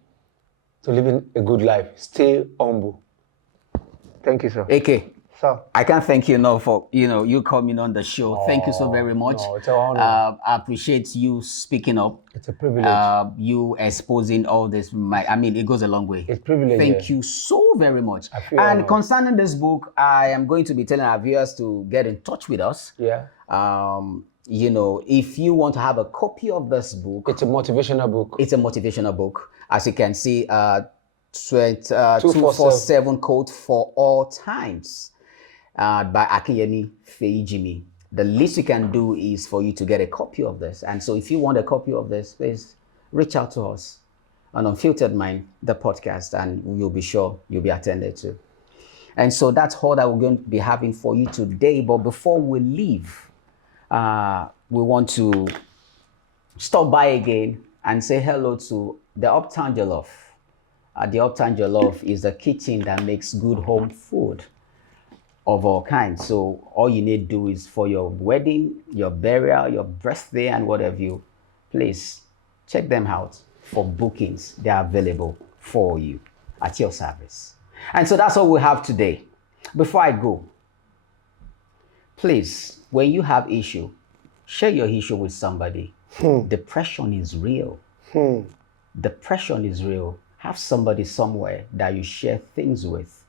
to living a good life. Stay humble. Thank you, sir. AK, sir. I can't thank you enough for you coming on the show. Thank you so very much. No, it's an honor. I appreciate you speaking up. It's a privilege. You exposing all this. It goes a long way. It's a privilege. Thank you so very much. I feel and honored. Concerning this book, I am going to be telling our viewers to get in touch with us. Yeah. You know, if you want to have a copy of this book, It's a motivational book. it's a motivational book. As you can see, 247 Code for All Times by Akinyemi, Feyijimi. The least you can do is for you to get a copy of this. And so if you want a copy of this, please reach out to us on Unfiltered Mind, the podcast, and you'll be sure you'll be attended to. And so that's all that we're going to be having for you today. But before we leave, we want to stop by again and say hello to the Uptown Jollof. The Uptown Jollof is the kitchen that makes good home food of all kinds. So all you need to do is for your wedding, your burial, your birthday, and whatever you, please check them out for bookings. They are available for you at your service. And so that's all we have today. Before I go, please, when you have issue, share your issue with somebody. Depression is real. Depression is real. Have somebody somewhere that you share things with.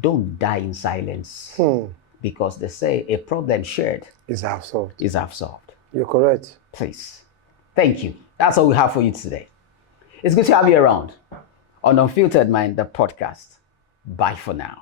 Don't die in silence. Because they say a problem shared Is half solved. is half solved. You're correct. Please. Thank you. That's all we have for you today. It's good to have you around on Unfiltered Mind, the podcast. Bye for now.